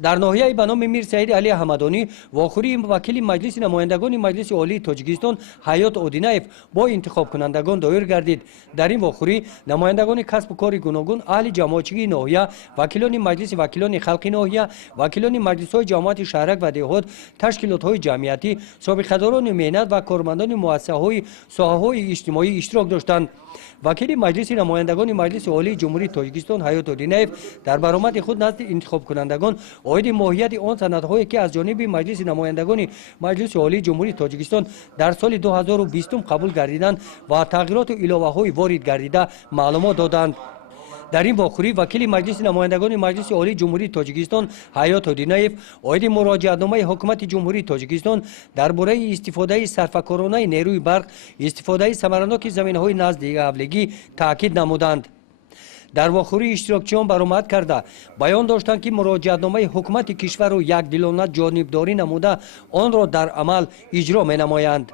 дар ноҳияи ба номи мир саиди али аҳмадонӣ вохӯрии вакили маҷлиси намояндагони маҷлиси олии тоҷикистон ҳаёт одинаев бо интихобкунандагон доир гардид. дар ин вохӯрӣ намояндагони касбу кори гуногун, аҳли ҷамоатчигии ноҳия, вакилони маҷлиси вакилони халқи ноҳия, вакилони маҷлисҳои ҷамоати шаҳрак ва деҳот, ташкилотҳои ҷамъиятӣ, собиқадорони меҳнат ва кормандони муассисаҳои соҳаҳои иҷтимоӣ иштирок доштанд. вакили маҷлиси намояндагони маҷлиси олии ҷумҳурии тоҷикистон ҳаёт одинаев дар баромади худ назди интихобкунандагон оиди моҳияти он санадҳое ки аз ҷониби маҷлиси намояндагони маҷлиси олии ҷумҳурии тоҷикистон дар соли 2020 қабул гардиданд ва тағйироту иловаҳои ворид гардида маълумот доданд. дар ин вохӯрӣ вакили маҷлиси намояндагони маҷлиси олии ҷумҳурии тоҷикистон ҳаёт одинаев оиди муроҷиатномаи ҳукумати ҷумҳурии тоҷикистон дар бораи истифодаи сарфакоронаи нерӯи барқ, истифодаи самараноки заминаҳои назди ҳавлигӣ таъкид намуданд. дар вохӯрӣ иштирокчиён баромад карда баён доштанд ки муроҷиатномаи ҳукумати кишварро якдилона ҷонибдорӣ намуда онро дар амал иҷро менамоянд.